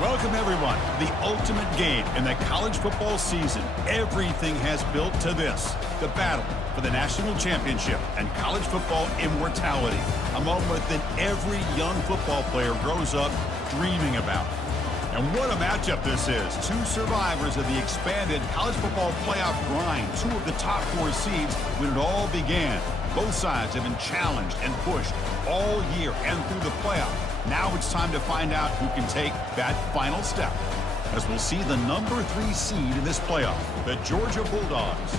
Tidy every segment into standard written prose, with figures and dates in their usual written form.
Welcome, everyone. The ultimate game in the college football season. Everything has built to this. The battle for the national championship and college football immortality. A moment that every young football player grows up dreaming about. And what a matchup this is. Two survivors of the expanded college football playoff grind. Two of the top 4 seeds when it all began. Both sides have been challenged and pushed all year and through the playoff. Now it's time to find out who can take that final step, as we'll see the number 3 seed in this playoff, the Georgia Bulldogs,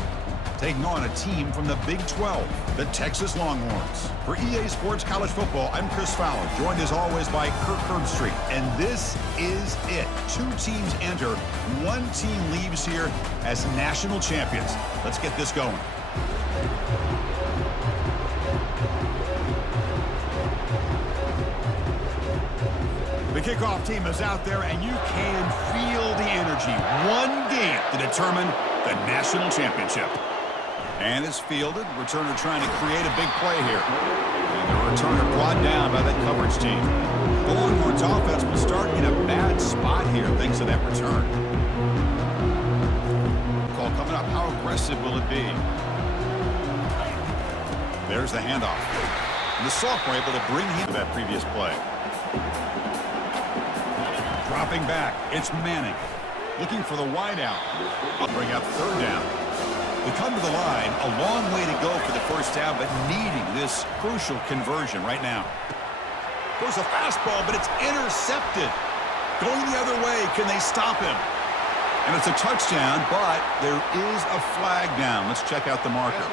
taking on a team from the Big 12, the Texas Longhorns. For EA Sports College Football, I'm Chris Fowler, joined as always by Kirk Herbstreit, and this is it. 2 teams enter, 1 team leaves here as national champions. Let's get this going. The kickoff team is out there, and you can feel the energy. 1 game to determine the national championship. And it's fielded. Returner trying to create a big play here. And the returner brought down by that coverage team. The Longhorns offense will start in a bad spot here thanks to that return. Call coming up. How aggressive will it be? There's the handoff. And the sophomore able to bring him to that previous play. Dropping back, it's Manning. Looking for the wide out. I'll bring up 3rd down. They come to the line, a long way to go for the first down, but needing this crucial conversion right now. There's a fastball, but it's intercepted. Going the other way, can they stop him? And it's a touchdown, but there is a flag down. Let's check out the marker.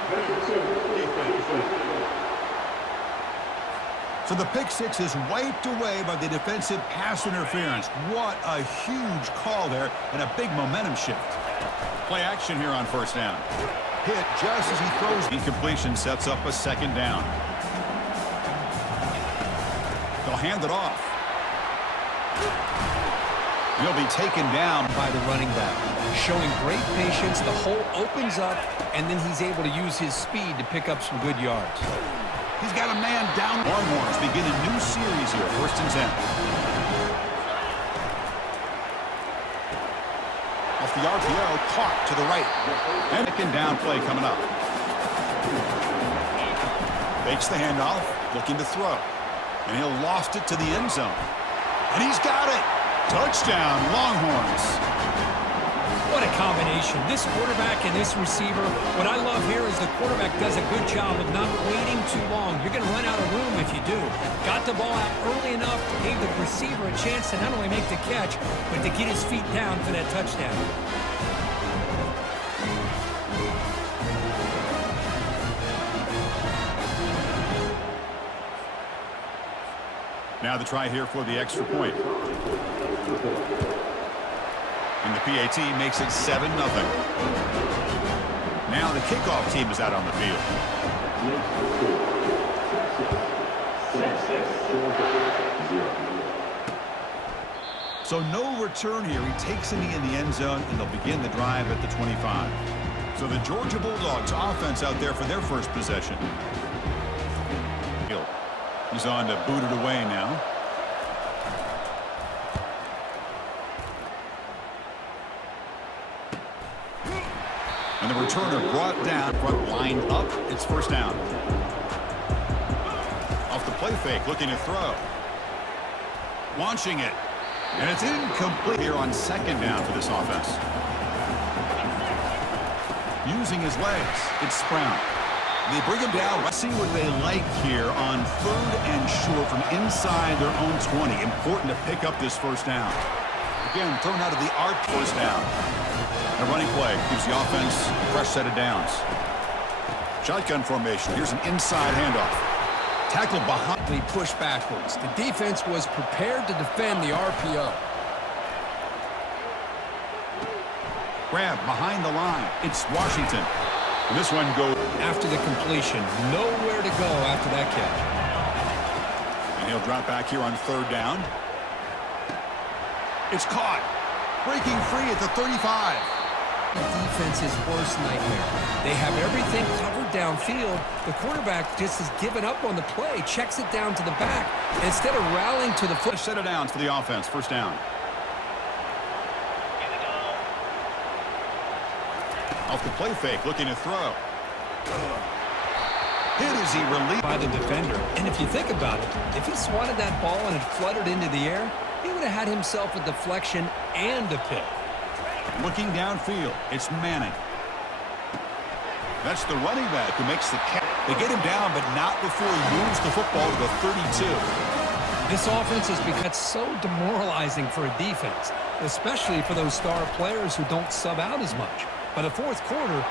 So the pick 6 is wiped away by the defensive pass interference. What a huge call there and a big momentum shift. Play action here on 1st down. Hit just as he throws. Incompletion sets up a 2nd down. They'll hand it off. He'll be taken down by the running back. Showing great patience, the hole opens up, and then he's able to use his speed to pick up some good yards. He's got a man down. Longhorns begin a new series here, 1st and 10. Off the RPO, caught to the right. And 2nd down play coming up. Fakes the handoff, looking to throw. And he'll lost it to the end zone. And he's got it. Touchdown, Longhorns. What a combination. This quarterback and this receiver. What I love here is the quarterback does a good job of not waiting too long. You're going to run out of room if you do. Got the ball out early enough, gave the receiver a chance to not only make the catch, but to get his feet down for that touchdown. Now the try here for the extra point. And the PAT makes it 7-0. Now the kickoff team is out on the field. So no return here. He takes it in the end zone, and they'll begin the drive at the 25. So the Georgia Bulldogs offense out there for their first possession. He's on to boot it away now. And the returner brought down, front line up. It's 1st down. Off the play fake, looking to throw. Launching it. And it's incomplete here on 2nd down for this offense. Using his legs, it's Brown. They bring him down. Let's see what they like here on 3rd and short from inside their own 20. Important to pick up this 1st down. Again, thrown out of the arc, 1st down. A running play gives the offense a fresh set of downs. Shotgun formation. Here's an inside handoff. Tackle behind. He pushed backwards. The defense was prepared to defend the RPO. Grab behind the line. It's Washington. And this one goes after the completion. Nowhere to go after that catch. And he'll drop back here on 3rd down. It's caught. Breaking free at the 35. Defense's worst nightmare. They have everything covered downfield. The quarterback just has given up on the play, checks it down to the back instead of rallying to the foot. Set of downs for the offense. 1st down. Off the play fake, looking to throw. Hit as he released by the defender. And if you think about it, if he swatted that ball and it fluttered into the air, he would have had himself a deflection and a pick. Looking downfield, it's Manning. That's the running back who makes the catch. They get him down, but not before he moves the football to the 32. This offense has become so demoralizing for a defense, especially for those star players who don't sub out as much. By the fourth quarter,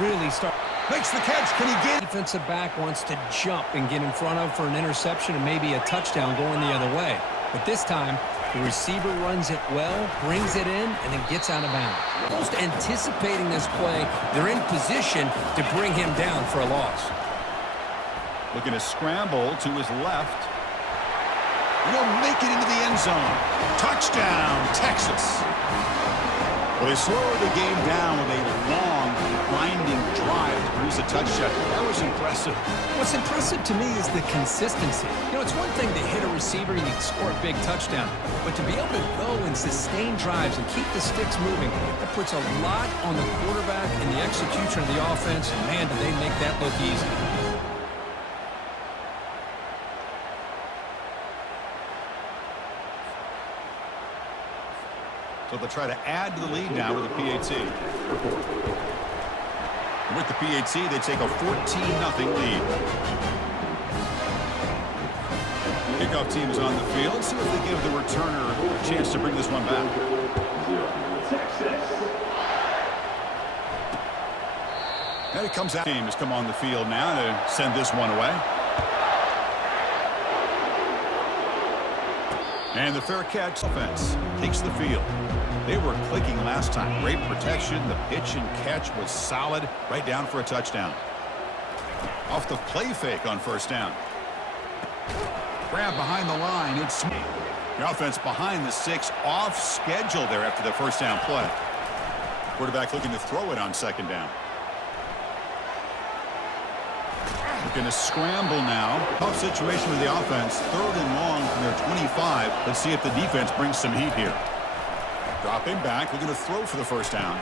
really start. Makes the catch. Can he get? Defensive back wants to jump and get in front of for an interception and maybe a touchdown going the other way. But this time, the receiver runs it well, brings it in, and then gets out of bounds. Almost anticipating this play, they're in position to bring him down for a loss. Looking to scramble to his left. He'll make it into the end zone. Touchdown, Texas. Well, they slowed the game down with a long, grinding drive to produce a touchdown. That was impressive. What's impressive to me is the consistency. You know, it's one thing to hit a receiver and you can score a big touchdown, but to be able to go and sustain drives and keep the sticks moving, that puts a lot on the quarterback and the execution of the offense. And man, did they make that look easy. So they'll try to add to the lead now with a PAT. And with the PAT, they take a 14-0 lead. Kickoff team is on the field. See if they give the returner a chance to bring this one back. And it comes out. Team has come on the field now to send this one away. And the fair catch offense takes the field. They were clicking last time. Great protection. The pitch and catch was solid. Right down for a touchdown. Off the play fake on first down. Grab behind the line. It's the offense behind the 6, off schedule there after the first down play. Quarterback looking to throw it on second down. Looking to scramble now. Tough situation with the offense. 3rd and long from their 25. Let's see if the defense brings some heat here. Dropping back, looking to throw for the first down.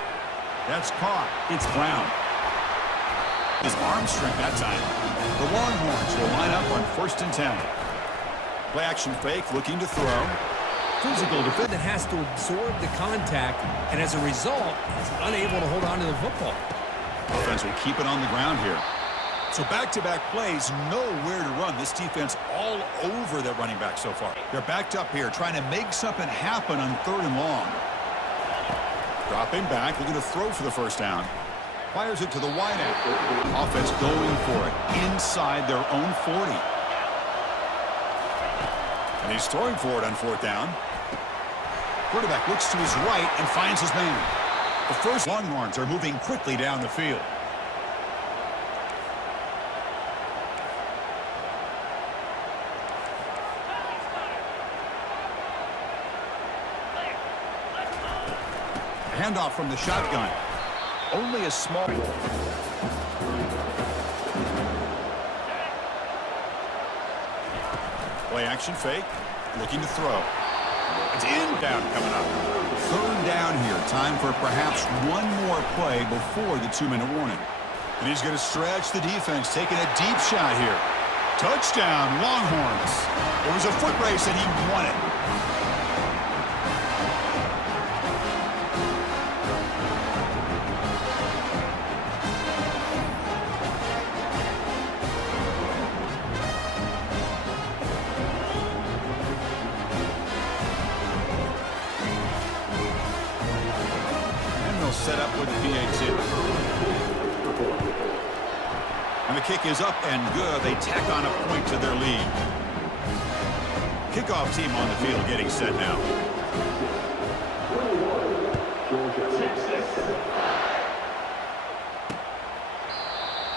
That's caught. It's Brown. His arm strength that time. The Longhorns will line up on 1st and 10. Play action fake, looking to throw. Physical defense. That has to absorb the contact, and as a result, is unable to hold on to the football. Offense will keep it on the ground here. So back-to-back plays, nowhere to run. This defense all over that running back so far. They're backed up here, trying to make something happen on 3rd and long. Dropping back, looking to throw for the first down. Fires it to the wideout. Offense going for it inside their own 40. And he's throwing for it on 4th down. Quarterback looks to his right and finds his man. The first Longhorns are moving quickly down the field. Handoff from the shotgun. Only a small. Play action fake. Looking to throw. It's in. Down coming up. 3rd down here. Time for perhaps one more play before the 2-minute warning. And he's going to stretch the defense, taking a deep shot here. Touchdown, Longhorns. It was a foot race and he won it. Set up with the PAT. And the kick is up and good. They tack on a point to their lead. Kickoff team on the field getting set now.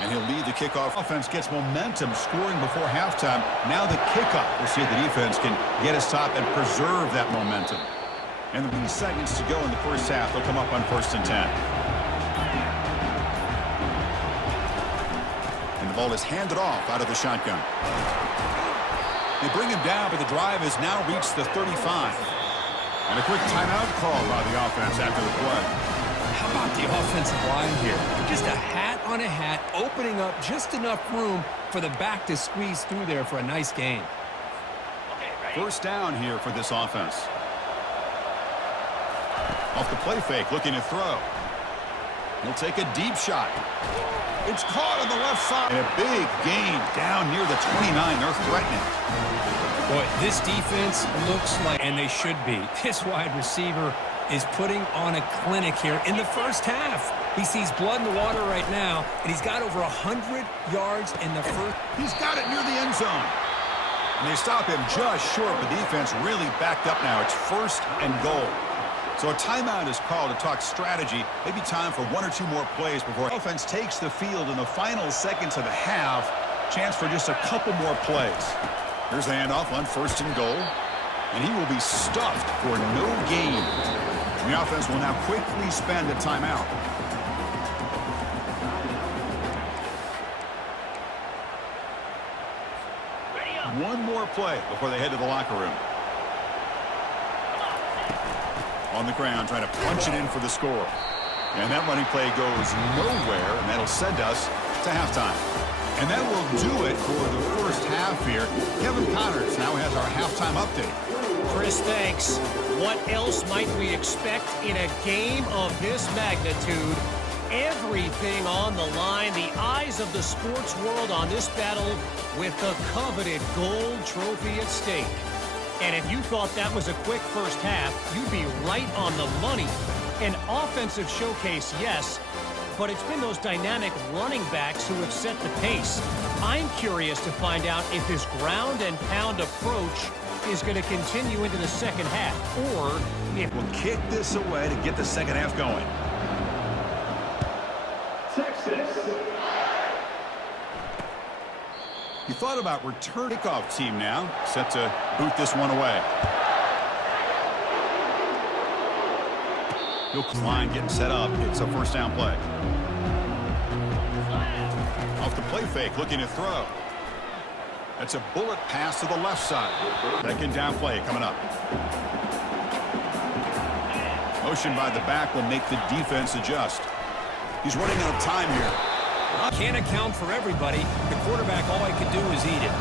And he'll lead the kickoff. Offense gets momentum, scoring before halftime. Now the kickoff. We'll see if the defense can get us top and preserve that momentum. And the 3 seconds to go in the first half. They'll come up on 1st and 10. And the ball is handed off out of the shotgun. They bring him down, but the drive has now reached the 35. And a quick timeout call by the offense after the play. How about the offensive line here? Just a hat on a hat, opening up just enough room for the back to squeeze through there for a nice gain. First down here for this offense. Off the play fake, looking to throw. He'll take a deep shot. It's caught on the left side. And a big gain down near the 29. They're threatening. Boy, this defense looks like, and they should be, this wide receiver is putting on a clinic here in the first half. He sees blood in the water right now, and he's got over 100 yards in the first. He's got it near the end zone. And they stop him just short. The defense really backed up now. It's first and goal. So a timeout is called to talk strategy. Maybe time for one or two more plays before offense takes the field in the final seconds of the half. Chance for just a couple more plays. Here's the handoff on first and goal. And he will be stuffed for no gain. And the offense will now quickly spend a timeout. One more play before they head to the locker room. On the ground, trying to punch it in for the score. And that running play goes nowhere, and that'll send us to halftime. And that will do it for the first half here. Kevin Connors now has our halftime update. Chris, thanks. What else might we expect in a game of this magnitude? Everything on the line, the eyes of the sports world on this battle with the coveted gold trophy at stake. And if you thought that was a quick first half, you'd be right on the money. An offensive showcase, yes, but it's been those dynamic running backs who have set the pace. I'm curious to find out if this ground and pound approach is going to continue into the second half, or if we'll kick this away to get the second half going. You thought about return kickoff team now, set to boot this one away. Line getting set up. It's a first down play. Off the play fake, looking to throw. That's a bullet pass to the left side. Second down play coming up. Motion by the back will make the defense adjust. He's running out of time here. Can't account for everybody. The quarterback, all I could do is eat it.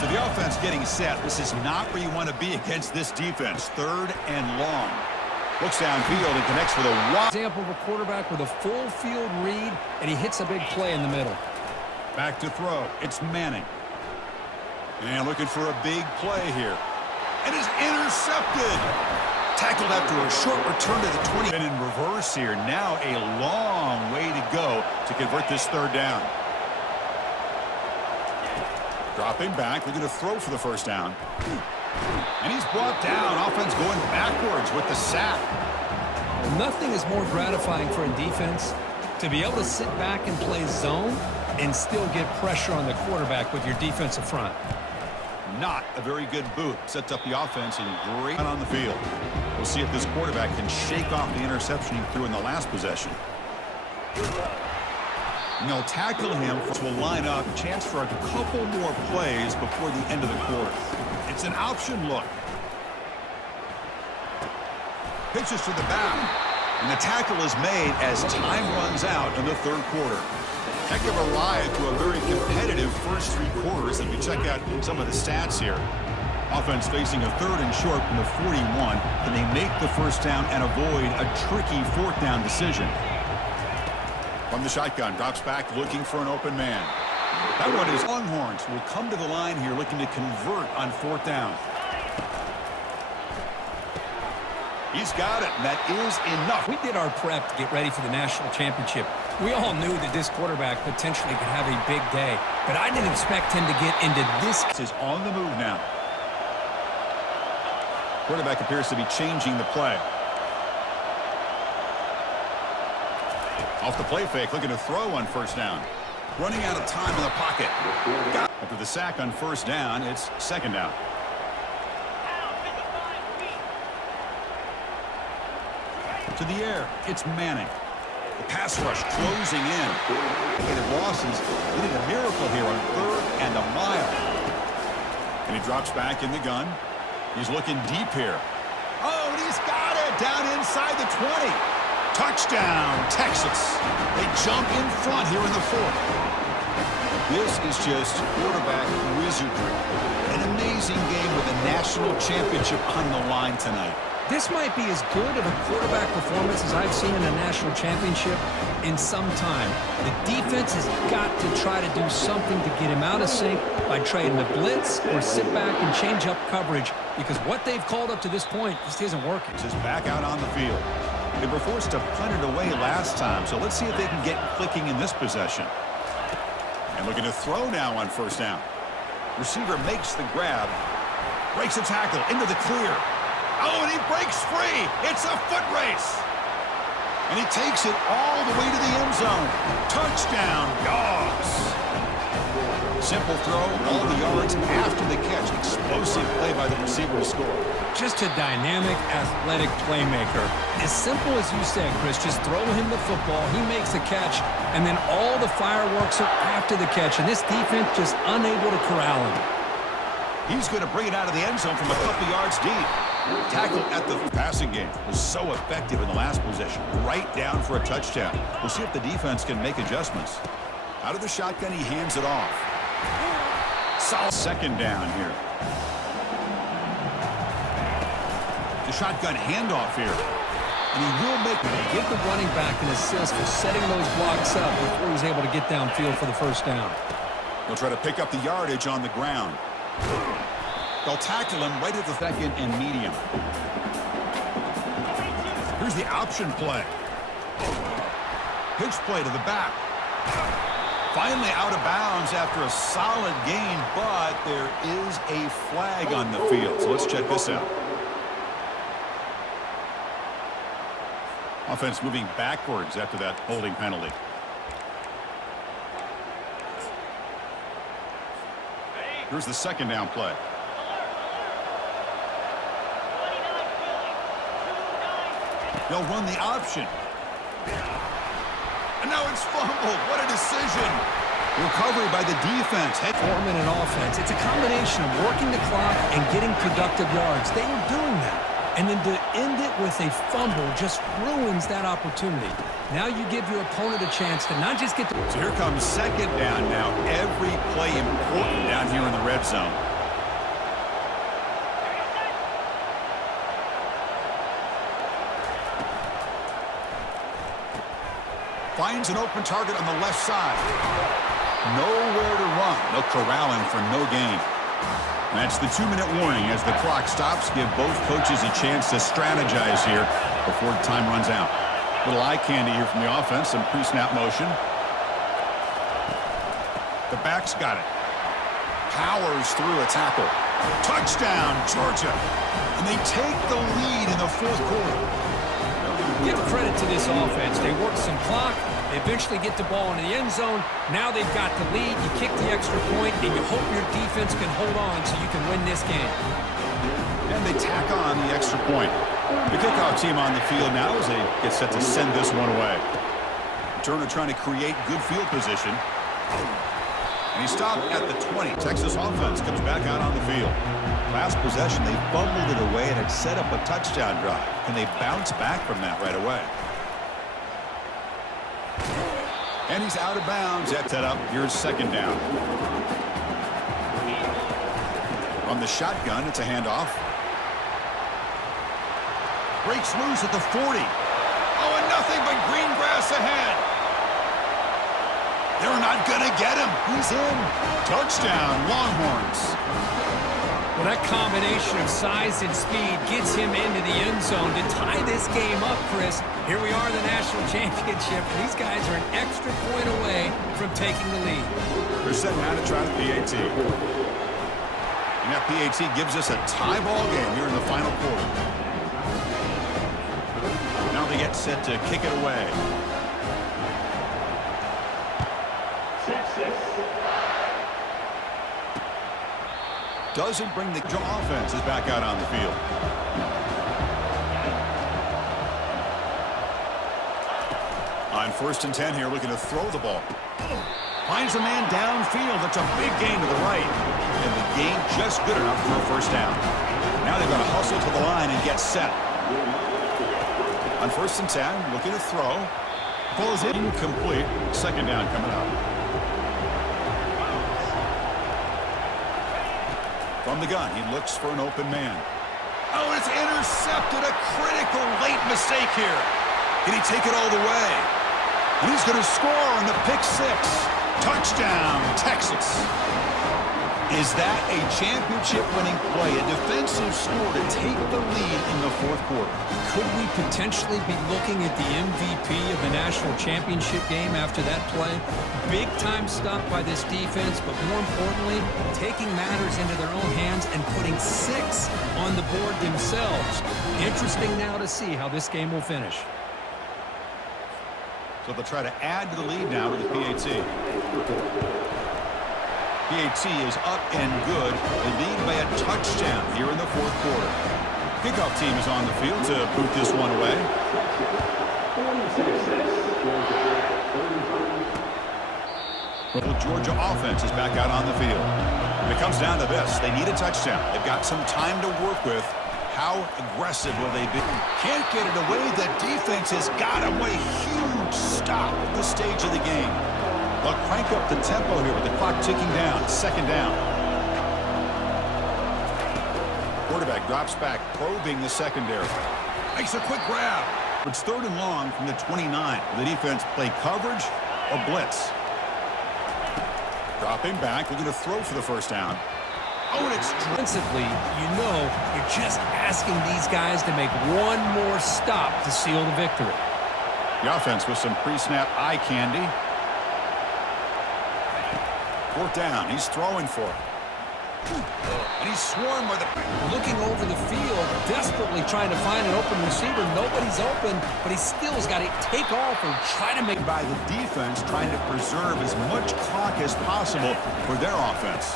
So the offense getting set. This is not where you want to be against this defense. Third and long. Looks downfield and connects for the wide. Example of a quarterback with a full field read, and he hits a big play in the middle. Back to throw. It's Manning. And looking for a big play here. And is intercepted. Tackled after a short return to the 20. And in reverse here. Now a long way to go to convert this third down. Dropping back, looking to throw for the first down. And he's brought down. Offense going backwards with the sack. Nothing is more gratifying for a defense to be able to sit back and play zone and still get pressure on the quarterback with your defensive front. Not a very good boot. Sets up the offense and great on the field. We'll see if this quarterback can shake off the interception he threw in the last possession. And they'll tackle him to a lineup. Chance for a couple more plays before the end of the quarter. It's an option look. Pitches to the back. And the tackle is made as time runs out in the third quarter. Heck of a ride to a very competitive first three quarters. If you check out some of the stats here. Offense facing a third and short from the 41. Can they make the first down and avoid a tricky fourth down decision? From the shotgun, drops back looking for an open man. That one is Longhorns will come to the line here looking to convert on fourth down. He's got it, and that is enough. We did our prep to get ready for the national championship. We all knew that this quarterback potentially could have a big day, but I didn't expect him to get into this. This is on the move now. Quarterback appears to be changing the play. Off the play fake, looking to throw on first down. Running out of time in the pocket. After the sack on first down, it's second down. To the air, it's Manning. The pass rush closing in. Negative losses. We need a miracle here on third and a mile. And he drops back in the gun. He's looking deep here. Oh, and he's got it down inside the 20. Touchdown, Texas. They jump in front here in the fourth. This is just quarterback wizardry. An amazing game with a national championship on the line tonight. This might be as good of a quarterback performance as I've seen in a national championship in some time. The defense has got to try to do something to get him out of sync by trading the blitz or sit back and change up coverage, because what they've called up to this point just isn't working. Just back out on the field. They were forced to punt it away last time, so let's see if they can get clicking in this possession. And looking to throw now on first down. Receiver makes the grab, breaks a tackle into the clear. Oh, and he breaks free. It's a foot race. And he takes it all the way to the end zone. Touchdown, Dogs. Simple throw, all the yards after the catch. Explosive play by the receiver to score. Just a dynamic, athletic playmaker. As simple as you said, Chris, just throw him the football, he makes the catch, and then all the fireworks are after the catch, and this defense just unable to corral him. He's going to bring it out of the end zone from a couple yards deep. Tackle at the passing game was so effective in the last possession. Right down for a touchdown. We'll see if the defense can make adjustments. Out of the shotgun, he hands it off. Solid second down here. The shotgun handoff here. And he will make it. Give the running back an assist for setting those blocks up before he's able to get downfield for the first down. He'll try to pick up the yardage on the ground. They'll tackle him right at the second and medium. Here's the option play. Pitch play to the back. Finally out of bounds after a solid gain, but there is a flag on the field. So let's check this out. Offense moving backwards after that holding penalty. Here's the second down play. They'll run the option. And now it's fumbled. What a decision. Recovery by the defense. Hey. Foreman and offense. It's a combination of working the clock and getting productive yards. They were doing that. And then to end it with a fumble just ruins that opportunity. Now you give your opponent a chance to not just get the... So here comes second down now. Every play important down here in the red zone. Finds an open target on the left side. Nowhere to run. They'll corral him for no gain. That's the 2-minute warning as the clock stops. Give both coaches a chance to strategize here before time runs out. Little eye candy here from the offense. Some pre-snap motion. The back's got it. Powers through a tackle. Touchdown, Georgia. And they take the lead in the fourth quarter. Give credit to this offense. They work some clock. They eventually get the ball into the end zone. Now they've got the lead. You kick the extra point, and you hope your defense can hold on so you can win this game. And they tack on the extra point. The kickoff team on the field now as they get set to send this one away. Turner trying to create good field position. And he stopped at the 20. Texas offense comes back out on the field. Last possession, they fumbled it away and had set up a touchdown drive. Can they bounce back from that right away? And he's out of bounds. That's set up. Here's second down. From the shotgun, it's a handoff. Breaks loose at the 40. Oh, and nothing but green grass ahead. They're not going to get him. He's in. Touchdown, Longhorns. Well, that combination of size and speed gets him into the end zone to tie this game up, Chris. Here we are in the national championship. These guys are an extra point away from taking the lead. They're setting out to try the PAT. And that PAT gives us a tie ball game here in the final quarter. Now they get set to kick it away. Doesn't bring the offense is back out on the field. On 1st and 10 here, looking to throw the ball. Finds a man downfield. That's a big gain to the right. And the gain just good enough for a first down. Now they've got to hustle to the line and get set. On 1st and 10, looking to throw. Ball is incomplete. 2nd down coming up. From the gun, he looks for an open man. Oh, it's intercepted. A critical late mistake here. Can he take it all the way? And he's going to score on the pick 6. Touchdown, Texas. Is that a championship-winning play, a defensive score to take the lead in the 4th quarter? Could we potentially be looking at the MVP of the national championship game after that play? Big-time stop by this defense, but more importantly, taking matters into their own hands and putting 6 on the board themselves. Interesting now to see how this game will finish. So they'll try to add to the lead now with the PAT. PAT is up and good. They lead by a touchdown here in the 4th quarter. Kickoff team is on the field to boot this one away. The Georgia offense is back out on the field. When it comes down to this, they need a touchdown. They've got some time to work with. How aggressive will they be? Can't get it away. The defense has got him away. Huge stop at this stage of the game. They'll crank up the tempo here with the clock ticking down. 2nd down. Quarterback drops back, probing the secondary. Makes a quick grab. It's 3rd and long from the 29. The defense play coverage or blitz. Dropping back, looking to throw for the 1st down. Oh, and it's Defensively, you're just asking these guys to make one more stop to seal the victory. the offense with some pre-snap eye candy. 4th down. He's throwing for it. And he's swarmed by the... Looking over the field, desperately trying to find an open receiver. Nobody's open, but he still has got to take off or try to make... By the defense, trying to preserve as much clock as possible for their offense.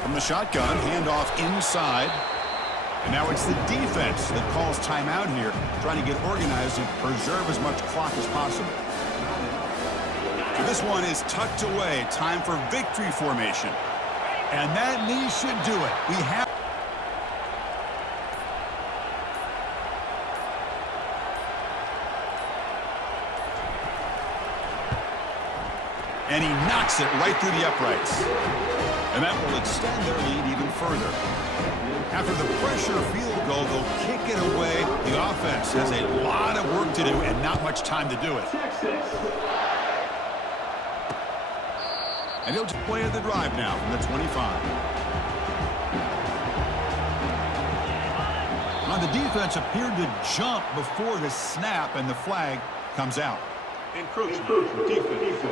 From the shotgun, handoff inside. And now it's the defense that calls timeout here, trying to get organized and preserve as much clock as possible. So this one is tucked away. Time for victory formation. And that knee should do it. We have... And he knocks it right through the uprights. And that will extend their lead even further. After the pressure field goal, they'll kick it away. The offense has a lot of work to do and not much time to do it. And he'll just play the drive now from the 25. Now the defense appeared to jump before the snap, and the flag comes out. Encroachment. Defense.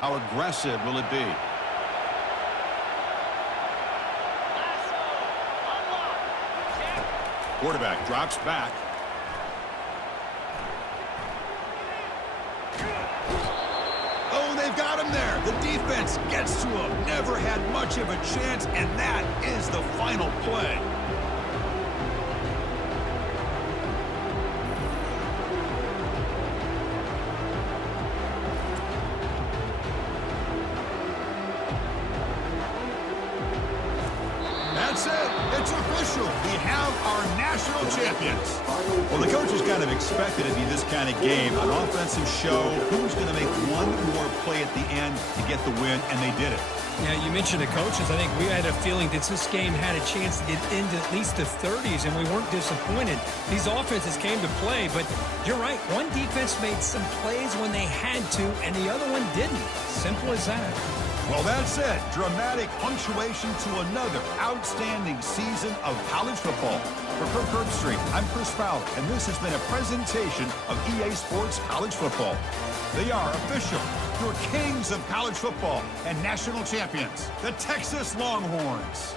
How aggressive will it be? Quarterback drops back. Oh, they've got him there. The defense gets to him. Never had much of a chance, and that is the final play. That's it. It's official. We have our national champions. Well, the coaches kind of expected it to be this kind of game, an offensive show. Who's going to make one more play at the end to get the win, and they did it. Yeah, you mentioned the coaches. I think we had a feeling that this game had a chance to get into at least the 30s, and we weren't disappointed. These offenses came to play, but you're right. One defense made some plays when they had to, and the other one didn't. Simple as that. Well, that's it. Dramatic punctuation to another outstanding season of college football. For Kirk Herbstreit, I'm Chris Fowler, and this has been a presentation of EA Sports College Football. They are official, your kings of college football and national champions, the Texas Longhorns.